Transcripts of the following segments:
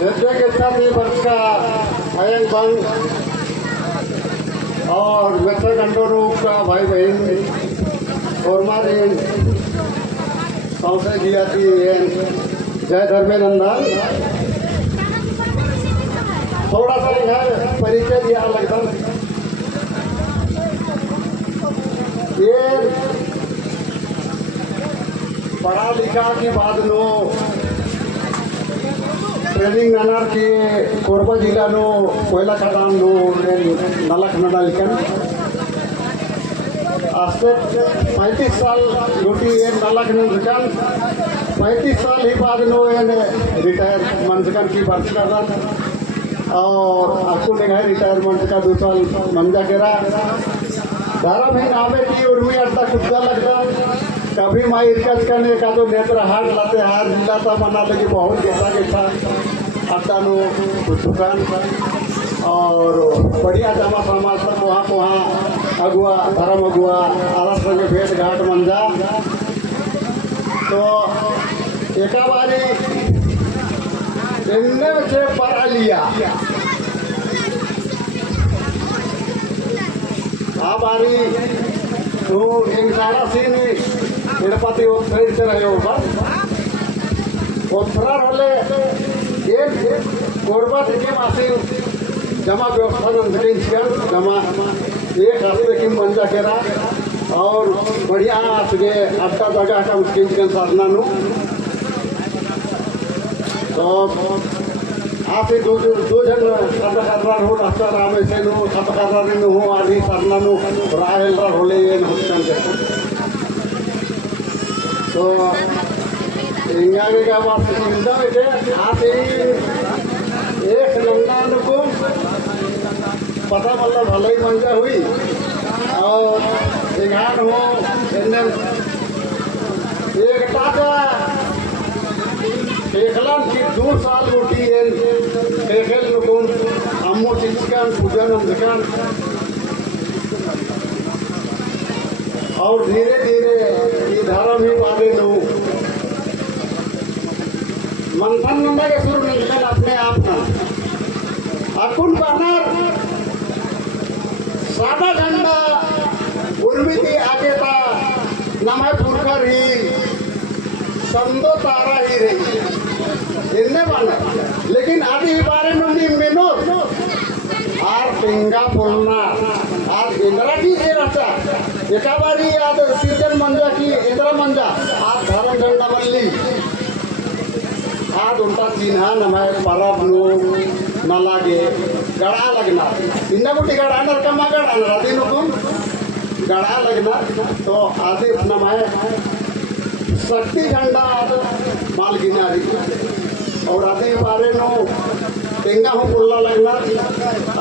जैसे के साथ ये वर्ष का आयन बंग और मित्र कंट्रोल का भाई बहन और मारे सौसे दिया थी जय धर्मेनंदन थोड़ा सा लिखा परिचय दिया लगता ये पढ़ा लिखा के बाद नो ट्रेनिंग ननार के कोरबा जिला नो कोयला खदान नो नलक नडालिकन आस्ते 35 साल रोटी ये नलक नजकन 35 साल ही बाद नो ये रिटायर मंजकन की भर्ती कर रहा और आपको देखा रिटायरमेंट का 2 साल मंजा केरा दारा भी नामे की उर्मी अड्डा कुत्ता लगता कभी माई इरकत करने का तो नेत्र हाट लाते हार जिलाता मना लगे बहुत गेसा अड्डा नो दुकान और बढ़िया जमा समाज तक वहाँ अगुआ धर्म अगुआ आला संगे भेंट घाट मंजा तो एका बारी इनने से पढ़ा लिया आ बारी तो एक सारा सीन गणपति उत्तर से रहे उत्तरा रोले एक कोरबा के मासी जमा व्यवस्था जमा एक रास्ते की मंजा केरा और बढ़िया आगे अड्डा जगह का मुस्किन चिकन साधना नु तो आप दो जन खतकार हो रास्ता रामे से नु खतकार नु हो आदि साधना नु राहेल रोले ये नुकसान के तो इंगागे का बात चिंता बेटे आप एक नंदान को पता मतलब भलाई मंजा हुई और इंगान हो एक टाका एकलन की 2 साल रोटी एकल नुकुम अम्मो चिचकन पूजन अंधकन और धीरे धीरे ये धर्म ही बारे लो मंथन नंदा के सुर निकल अपने आप ना अकुन बानर सादा झंडा उर्मी की आगे था नमः पुरकर ही संदो तारा ही रही इन्ने बानर लेकिन आदि ही बारे में मेनो आर पिंगा बोलना आर इंद्रा की ये रचा एका बारी याद सीजन मंजा की इंद्रा मंजा आज धर्म झंडा बल्ली आज उनका चिन्ह नमः परब नो न लागे गड़ा लगना इंदा गुटी गड़ा नर कमा गड़ा राधी नुकुम गड़ा लगना तो आदि नमः शक्ति झंडा माल गिनारी और आदि बारे नो टेंगा हो पुल्ला लगना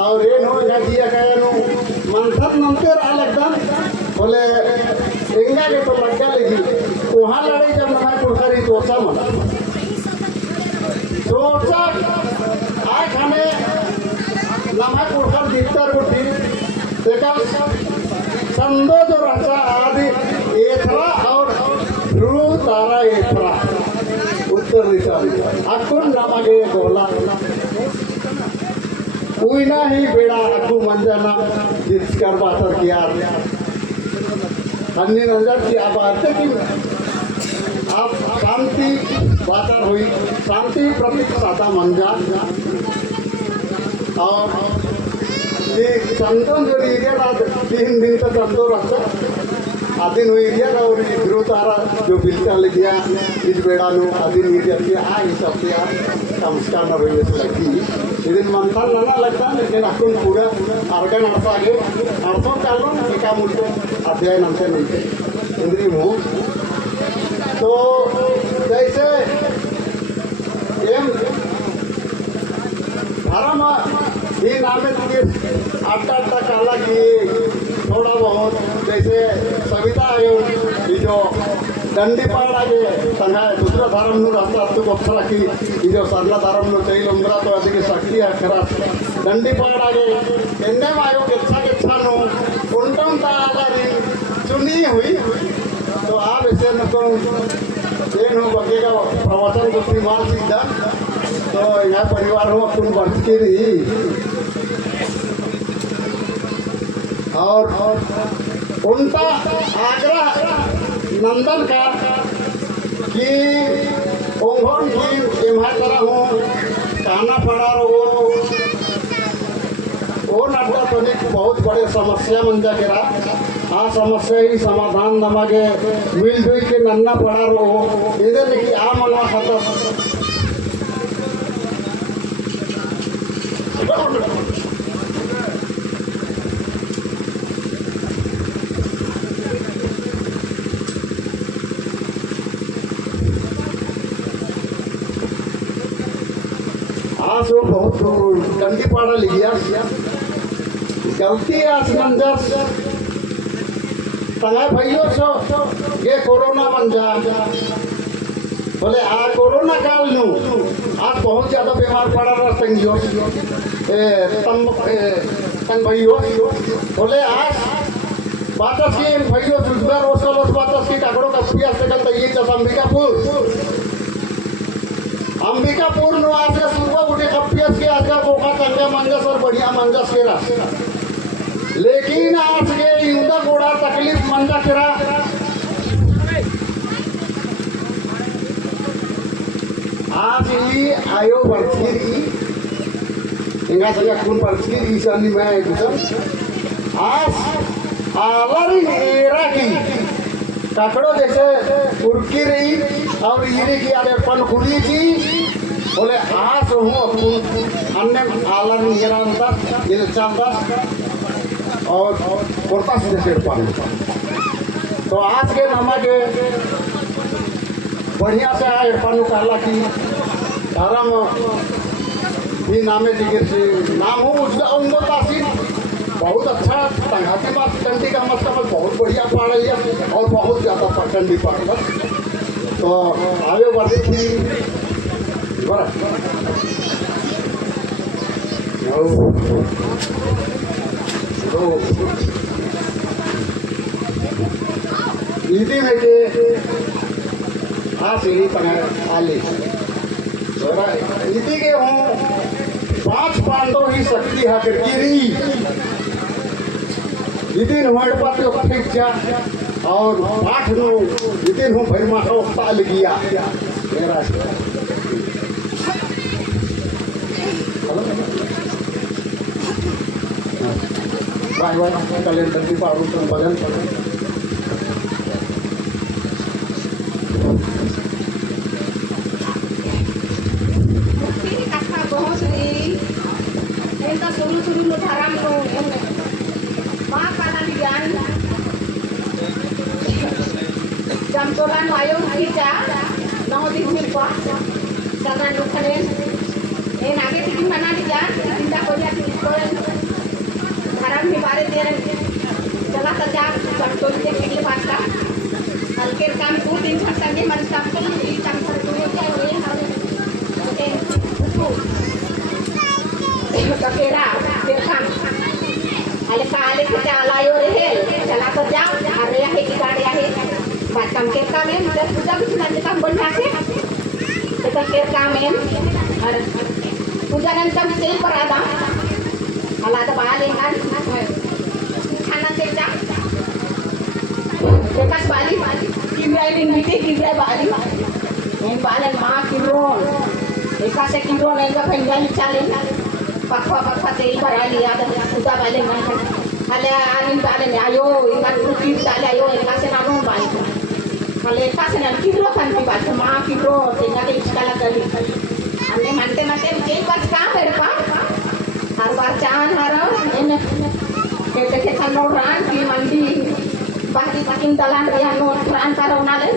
और ये नो यहाँ दिया गया नो मंथन नंते रहा लगता बोले टेंगा के तो लग गया लेकिन वहाँ लड़ाई जब नमाय पुरखरी तोचा मन तोचा आए खाने नमाय पुरखर दिखतर उठी देखा संदो जो रचा आदि एथरा और ध्रुव तारा एथरा उत्तर दिशा अकुन नमागे गोला उइना ही बेड़ा अकु मंजना जिसकर बातर किया अन्य नजर की आबाद की आप शांति बातर हुई शांति प्रतीक साता मंजा और ये चंदन जो एरिया 3 दिन तक चंदो रखता आदिन एरिया और ध्रुव तारा जो बिल्टा ले दिया इस बेड़ा नु आदिन एरिया किया आ इस अपने नमस्कार न हुई लगी इधर मंथन ना लगता लेकिन अकुन पूरा अर्गन अर्थ आगे अर्थों कालों एका मुझे अध्याय नमसे नमसे इंद्री मुँह तो जैसे एम धर्म ये नामे तुझे अट्टा काला की थोड़ा बहुत जैसे सविता आयोग जो दंडी पाड़ आगे संघा दूसरा धर्म नु रास्ता तो अक्षरा की जो सरला धर्म नु चाहिए उंगरा तो अधिक शक्ति अक्षरा दंडी पाड़ आगे एन्ने आयोग अच्छा नु उल्टम ता आगे चुनी हुई तो आप इसे न तो ये नु बगेगा प्रवचन को श्रीमान सीधा तो यहाँ परिवार हो अपन बढ़ के रही और उनका आग्रह नंदन का कि उन्होंने की इमारत तरह हो कहना पड़ा वो नड्डा तो बहुत बड़े समस्या मंजा गिरा आ समस्या ही समाधान नमागे मिलजुल के नन्ना पड़ा रहो इधर देखिए आ मनवा खाता आज वो बहुत डंडी पाड़ा लिखिया गलती आज मंजर तंगा भाइयों सो ये कोरोना मंजा बोले आ कोरोना काल नू आज बहुत ज्यादा बीमार पड़ा रहा संगियो तंग भाइयों बोले आज बातस की भाइयों जुजगार वसलोस बातस की काकड़ों का पिया से कल ये चस अंबिकापुर नो आज सुबह उठे कपियस के आज का कोका चंगा मंजस और बढ़िया मंजस के रहा लेकिन आज के युद्ध गोड़ा तकलीफ मंजा करा आज ही आयो बरसीरी इंगा संगा खून बरसीरी ईशानी मैं गुजर आज आलरी एरा की काकड़ो जैसे उड़की रही और ईरी की आले पन खुली की बोले आज हूँ अपन अन्य आलरी एरा अंदर ये चांदा और कोर्ता से सेठ पानी तो आज के नमक बढ़िया से आए पानु काला की धर्म भी नामे जिगर से नाम हो उसका उनको तासी बहुत अच्छा तंगाती बात कंडी का मत कमल बहुत बढ़िया पढ़ रही है और बहुत ज़्यादा कंडी पढ़ रहा तो आगे बढ़ी थी इदी में के हाँ सीढ़ी पर आली इदी के हूँ 5 पांडव ही शक्ति है गिरी इदी हमारे पास तो ठीक जा और 8 नो इदी हूँ भाई माँ का ताल गया मेरा वाह कैलेंडर की पारू तो बदल शुरू में धर्म लो माँ का नाम ज्ञान जमतोलान वायु खींचा 9 दिन में पास सदा नुकने ये नागे तीन मना दिया चिंता को जा धर्म में बारे दे रहे चला सजा जमतोल के लिए बात का हल्के काम को 3 घंटा के मन काम को ये काम कर दो क्या ये हाल ककेरा देखा आले काले के आलायो रहे चला तो जा अरे है की गाड़ी है बात काम के काम है मतलब पूजा कुछ ना काम बढ़िया से तो के काम है और पूजा नंतर से पर आदा अला तो बाले खाना से जा देखा बाली किमराई दिन बीते किमराई बाली इन बालन मां किरोन एका से किरोन एका पंजाली चाले पक्का तेल भरा लिया उदा वाले मन हले आनिन वाले आयो इनका कुटी डाले आयो इनका से नानो बाई हले का से न किरो खान की बात मां किरो तेगा के इसकाला करी हमने मानते मानते एक बार काम है पा हर बार चांद हर इन के खानो रान की मंडी बाकी बाकी दलान रिया नो रान करो नाले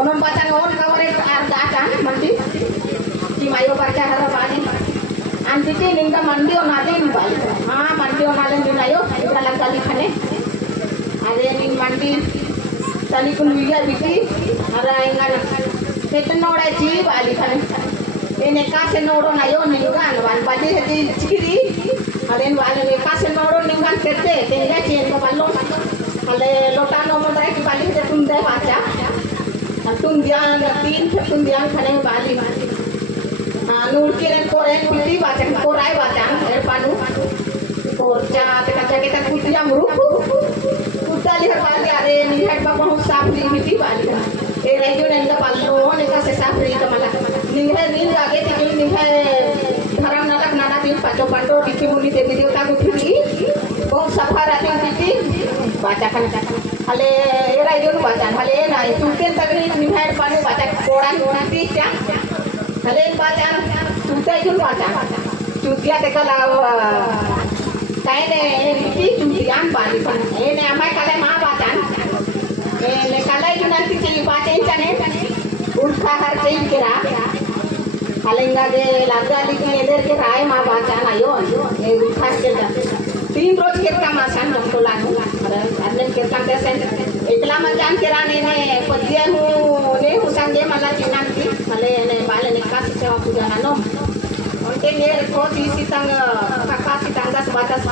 ओनम बाता ओन कवरे आर दाटा मंडी की मायो बाटा हर वाली अंतिके निंदा मंडी और नादे निकाल हाँ मंडी और नादे निकालो इधर लगा लिखने अरे निं मंडी तनी कुल विया बिकी अरे इंगल सेटन नोड़ा जी वाली खने ये नेका से नोड़ो ना यो निंगान वाल बाजी है जी चिकरी अरे वाले नेका से नोड़ो निंगान करते तेंगा चेन का बालो अरे लोटा नो मंडरा की बाली से तुम दे बाचा तुम ध्यान 3 तुम ध्यान खने वाली Anu kiren koren putih bacan korai bacan air panu korca tekan jaketan putih yang rupu udah lihat balik ada lihat bapak sabri putih balik region yang palu nih kasih sabri itu malah nih lagi tinggal nih haram nalak nana din paco paco di kimuni te video tagu putih bong sabara ting putih bacakan hale region bacan hale na itu kan tagri nih panu baca koran putih ya kalian baca sudah itu baca sudah kalau kayak ini sudian balik ini amai kalian mau baca ini kalau itu nanti sih baca ini urka harus kira kalian nggak ada lagi lagi eder kira ay mau baca ayo ini urka kira 3 रोज kita masan kebetulan ada kita kesen iklan macam kira ini pedian nih hutang dia malah nanti malah ini balik nikah sewa puja nanom mungkin ये खोज इसी तंग काका सी तंगा sebatas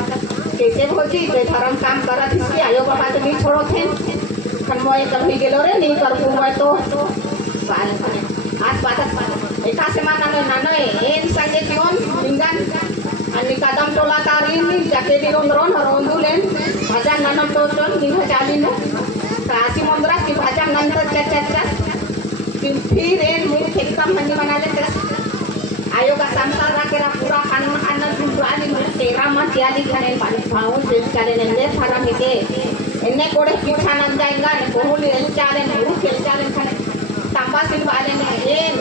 कैसे खोजी तो धर्म काम करा इसकी आयो बाबा तो नहीं छोड़ो थे कन्वय कभी गेलो रे नहीं कर पुमय तो बाल आज बात एका से माना नानो एन संगे पियोन लिंगन अनि kadam tola tari ni jake di ron rondulen bhajan nanam toton ni jalino kasi mondras ki bhajan nantar caca फिर एन मुझे खेलता मंडी बना लेते आयो का संसार राकेरा पूरा खाना जुड़ाली मुझे तेरा मत याली खाने पानी खाऊं जिस चाले नंदे थारा मिटे इन्हें कोड़े पीछा नंद जाएगा ने बहुल एल चाले मुझे खेल चाले खाने तांबा सिल वाले ने एन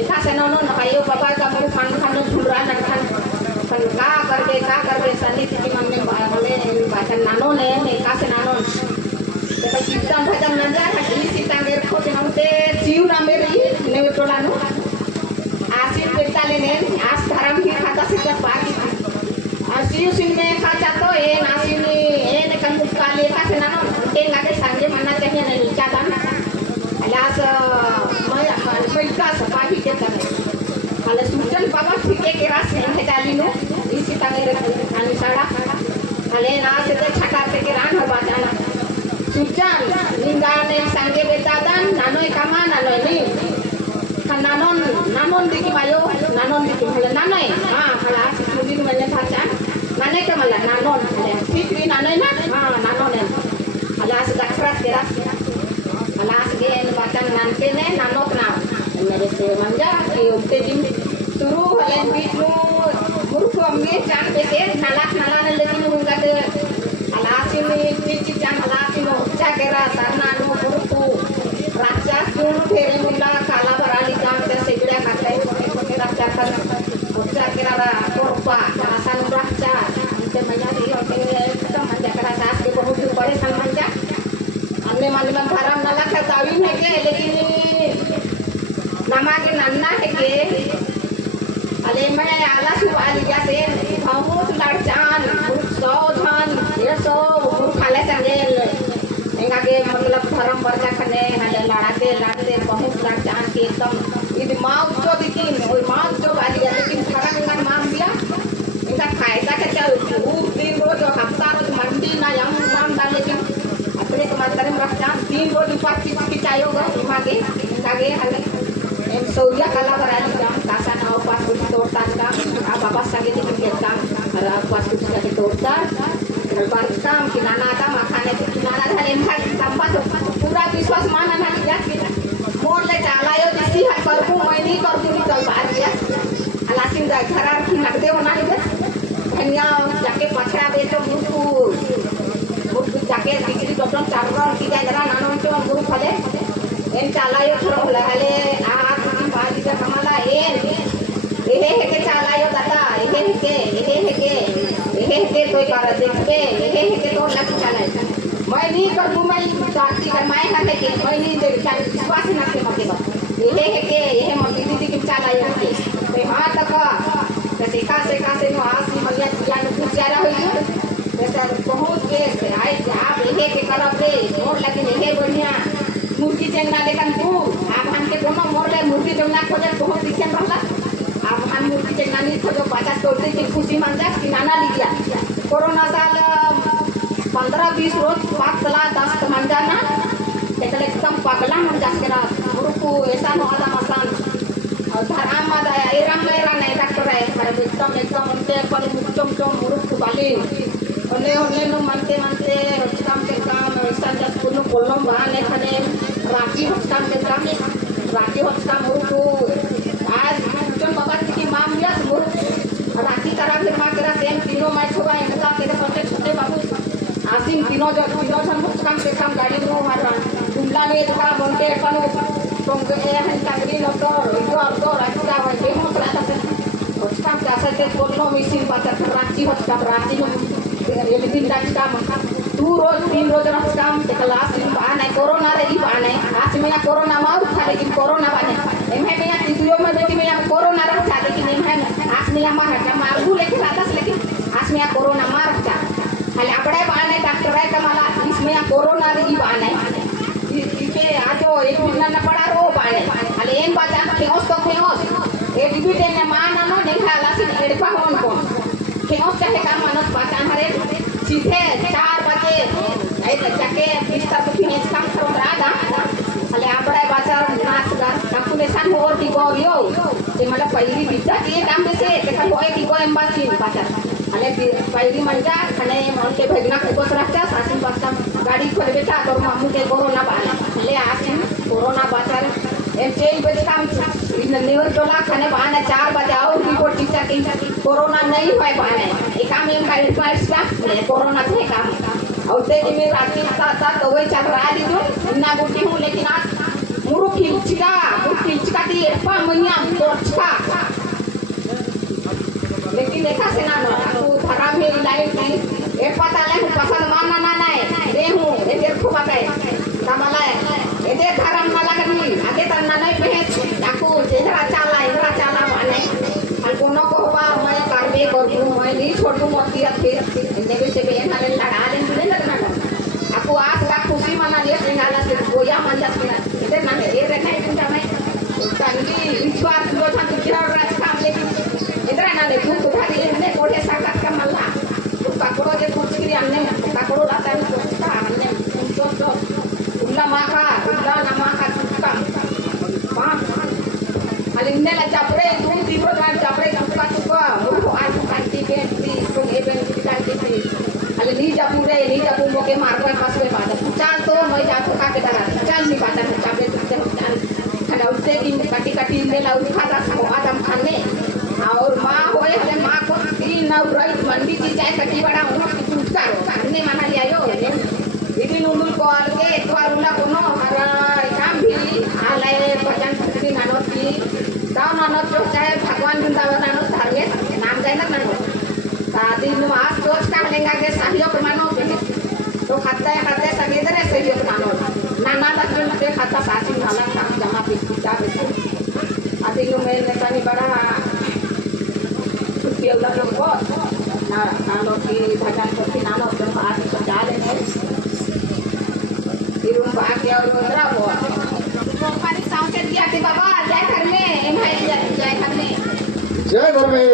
एका से नौनो नहायो बाबा का मुझे खाना जुड़ा न खान का करके सनी थी मम्मी वाले बाचन नानो ने एका से नानो तो कितना भजन नंदा है इसी तांगे खोज नंदे जीव ना मेरी ने टोला नो आसिन बेताले ने आज धर्म की खाता से जब बाकी आसिन सिंह ने खाता तो ये नासिन ये ने कंदुक काले का से नानो टेंगा के संगे मन्ना चाहिए ने नीचा दान अलास मैं का सफाई के करे हाले सुजन बाबा ठीक के रास ने डाली नो इसी तांगे खानी साड़ा हाले ना से छका के रान हो बाजाना सुजन लिंगाने संगे बेतादान नानो कमा नानो ni kan nanon diki mayo nanon diki malah nanai kalau asli malah baca nanai ke malah nanon fikri nanai nanon kalau asli keras keras kalau asli baca nanti ne nanok na mere se manja ke jim suruh halen bitnu guru kami cang bete nalak lagi nunggu ke kalau asli cici cang kalau asli cakera sarna nu guru raja guru kere mula kala barali jam te segera katai raja kan bocah kira korba rasan raja ante menjadi hotel kita manja kerasa ke बहुत बड़े सन मanja हमने मन भरम नला का तावी है के लेकिन नमा के नन्ना है के अले मैं आला सुवाल जाते बहुत लड़चान 100 खाले संगे इंगा के मतलब धर्म वर्जा खने हले लड़ाते बहुत लड़चान के एकदम इद माउ जो दिकिन ओई माउ जो वाली लेकिन धर्म इंगा माम दिया इंगा फायदा के चल 3 रोज हफ्ता रोज मंडी ना यम माम डाल लेकिन अपने को मतलब रखचान 3 रोज ऊपर की चाहिए होगा मागे इंगा के हले एम सौरिया कला बराली जाम कासा ना पास कुछ तोड़ता का आ बाबा संगे दिकिन के काम और पास कुछ के तोड़ता काम की नाना का मखाने की नाना धाले भाग संपा पूरा विश्वास माना ना जा मोर ले चालायो जिसी हट करबू मैं नहीं करबू निकल बाहर गया अलासिन दा घरार की नगदे होना है धनिया जाके पछड़ा दे तो मुझको जाके डिग्री डॉक्टर चारवा की जगह नानो तो गुरु फले एन चालायो थोड़ा हले आ बाजी का कमाला एहे के चालायो दादा एहे के कोई कर देखते एहे के तो लग चलाए मैं नहीं कर दूं मैं जाती कर मैं है के मैं नहीं दे विश्वास ना के मत के एहे मत दीदी के चालायो के तो हां तक से का से नो आज मलिया जान गुजारा होई जैसे बहुत के आए आप एहे के करब रे मोर लेकिन एहे बढ़िया मुर्गी चंगा लेकिन तू आप हम के दोनों मोर ले मुर्गी जंगला खोजे बहुत दिखे रहला आप हम मुर्गी चंगा नहीं खोजो 50 तोड़ते की खुशी मान जा कि नाना लिया कोरोना साल 15-20 रोज पाकला 10 मान जाना एकदम पगला मन जा के गुरु को ऐसा नो आदा मसान धराम मा दया एरम मेरा नहीं डॉक्टर है पर एकदम उनके पर चम मुरुख बाली होने नो मनते काम के काम ऐसा जब कुनु बोलनो बहाने खने राती काम के काम राती काम मुरुख आज जन बाबा की माम यस मुरुख राती करा फिर मा करा सेम तीनों मैच हुआ इनका के छोटे बाबू आसिम तीनों जन काम के काम गाड़ी नो मार जुमला ने का बोलते अपन तोंगे हन तगरी नो तो रास्ता है देखो रास्ता होचकाम कैसे ते बोलनो मिसिन बात रांची होचकाम रांची नो एक दिन रास्ता दो रोज 3 रोज रास्ता ते क्लास में बाने कोरोना रे ई बाने आज में कोरोना मा उठा लेकिन कोरोना बाने एमे में तीसरो में देखी में कोरोना रखा लेकिन एमे आज में मा हटा मारू लेकिन रातस लेकिन आज में कोरोना मार रखा हले आपड़े बाने डॉक्टर है कमाला इसमें कोरोना रे ई बाने इके आजो एक दिन ना पड़ा रो बाने हले एन बाजा खेओस तो खेओस ए डिबिटे ने माना नो नेहाला से एड़पा होन को खेओस चाहे का मानस बाचान हरे सीधे 4 बजे आई जाके बिस्तर पे फिनिश काम करो रादा हले आपड़े बाजार नाच गान काकू ने सान और की गोरियो ते मला पहिली विद्या के काम से ते का होय की को एम्बासी बाजार हले पहिली मंजा खने मोनके भेजना को रखता सासी बाता गाड़ी खोल बेटा और मामू के कोरोना बाने ले आके कोरोना बाजार एम चेंज बज काम इन नेवर टोला खने बाने 4 बजे आओ रिपोर्ट टीचर की कोरोना नहीं हुआ बाने एक काम एम का एडवाइस का कोरोना थे काम और ते में रात का तो वही चल रहा है जो ना गुटी हूं लेकिन आज मुरु खिलचका दी एपा मनिया तोचका लेकिन देखा से ना तू धरा में लाइट नहीं ए पता ले पसंद मानना ना नहीं रे हूं ए देर को पता है कमला ए दे धरम ना लगनी आगे तना नहीं पे डाकू चेहरा चाला माने हल को नो को बा मैं करबे करू मैं नहीं छोटू मोती रखे इने से बे ना लगा ले नहीं लगना आपको आज का खुशी मना ले सिंगाला से गोया मन जाती इधर ना ए रे नहीं तुम मैं तंगी विश्वास लो था कि रात काम लेकिन इधर ना ले तू उठा दिए ने कोठे साकत का मल्ला तू काकड़ो जे कुछ की अन्ने काकड़ो राता में सोचता अन्ने तो उल्ला माका उल्ला ना माका तुका पा हलिंदे ला चापरे तुम तीव्र गान चापरे तुका मुको आज कांटी के ती तो ए बेन की कांटी थी हले नी जापू मोके मारवा पास में बात चाल तो मैं जातो का के दरा चाल नी बात है चापरे तुझे चाल खड़ा उससे की काटी ने ला उठा था को आदम खाने और माँ होए हले माँ को तीन नौ रात मंडी की चाय कटी बड़ा उन्हों की चूटका करने माना लिया यो इतनी उंगल को आलके द्वार उला कोनो हरा काम भी आले भजन भक्ति नानोत की दाव नानोत जो चाहे भगवान वृंदावन नानोत धार्य नाम जाना नानोत तादी नु आज सोच का लेंगा के सहयोग मानो तो खाते सगे इधर सहयोग मानो नाना लक्ष्मण के खाता सासी नाला काम जमा पिता बिल्कुल आदि नु मेल नेतानी बड़ा छुट्टी वाला लोग को नानो की भजन भक्ति नानो तो आज तो डाले है इरुम बाकी और उधरा वो पानी साउंड के दिया के बाबा जय घर में एम है जय घर में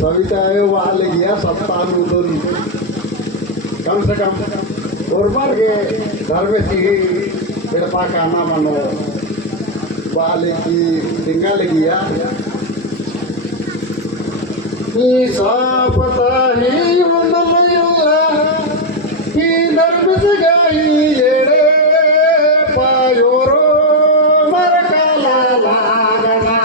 सविता है वहाँ ले गया सप्ताह में उधर कम से कम और बार के घर में थी मेरे पास खाना बनो वहाँ ले की डिंगा ले गया पता ही की दर्द से गई ये पायोरो मर काला लागना